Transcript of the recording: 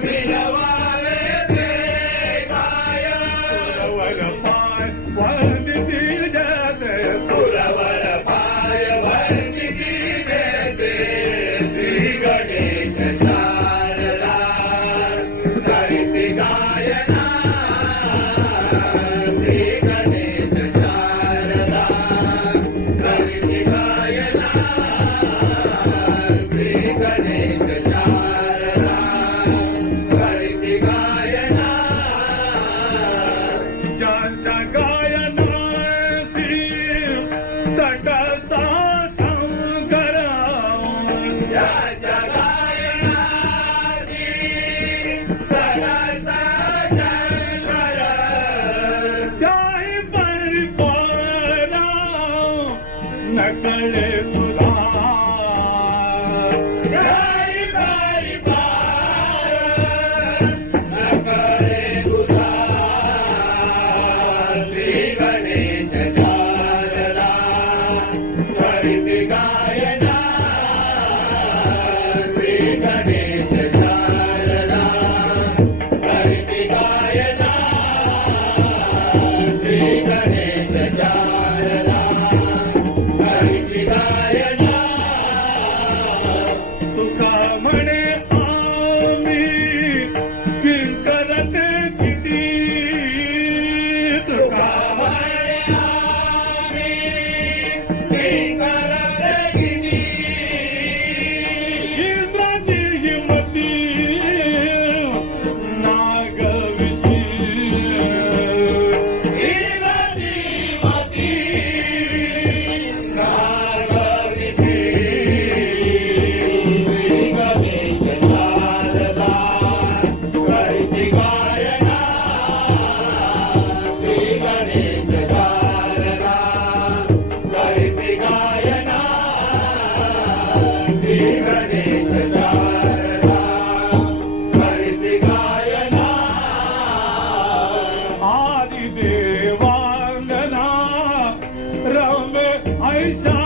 Freedom! nakale live. Tem Paisa.